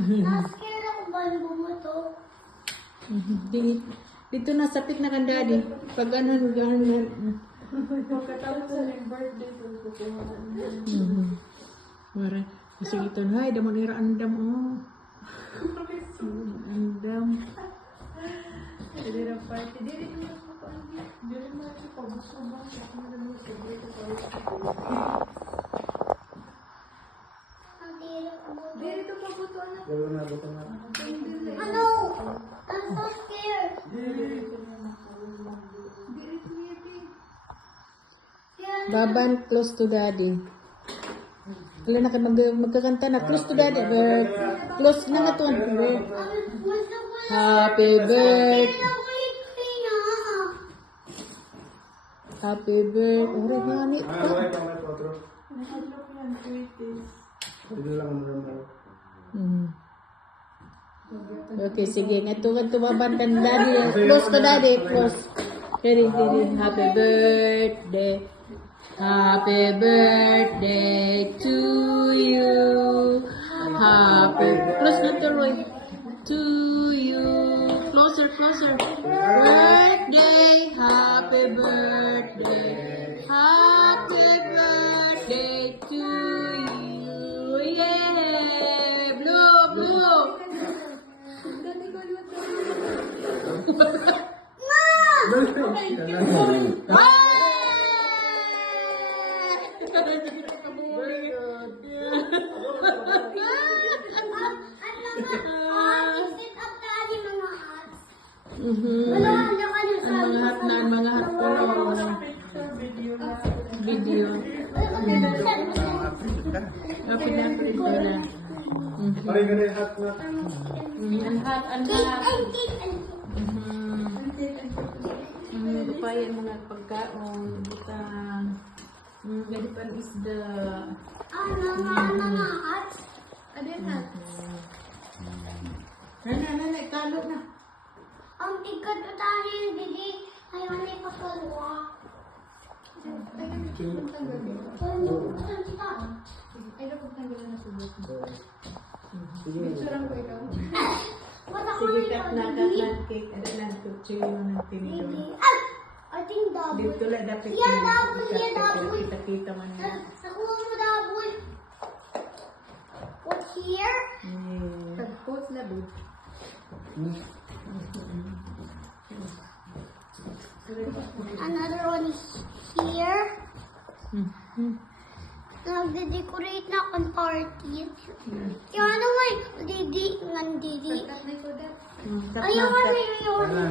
Nascared ako ba yung bumoto? Dito na, sapit na kang daddy. Pag ano, gano'n. Pagkatapos sa ng birthday, kukuha Wala. Kasi ito, hay, damon ira andam, oh. Andam. Hindi na party. Hindi rin yung kapaan. Hindi rin na siya pagusto ba? Kasi na naman sa birthday. Hindi rin ito pabuto na. Ano? I'm so scared. Baban, close to daddy. Wala na kayo magkakanta na. Close to daddy. Close na nga to. Happy birthday. Happy birthday. Uri nga ni. Okay, sige. Nga baban kan daddy. Close to daddy. Close. Kiri. Happy birthday. Happy birthday to you. Close na to, Roy. To you. Closer. Birthday. Happy birthday. Happy birthday to you. Yeah. Blue. Mga hat po. Video. Pinapit ko na. Pare ka na yung hat na. Upaya mga pagkaon. Butang. Gadipan isda. Mga hats? Ano yung hats? Nanay, talo na. Ang tikat ko tayo yung bili. Ayaw na ipapalwa. Ay, napagtanggal na sa buto. Picturean ko ikaw. Wala ko Sige, na cut na cake. Ano lang, tutsuyo mo ng tinidor. I think double. Dito lang dapat Yeah, double. kita man na. Nakuha mo double. What's here? Pag-post na bud. Another one is here. Nagde-decorate na akong party. Kaya naman, nandidi. Pagkat na ito dap. Ayaw nga may yun.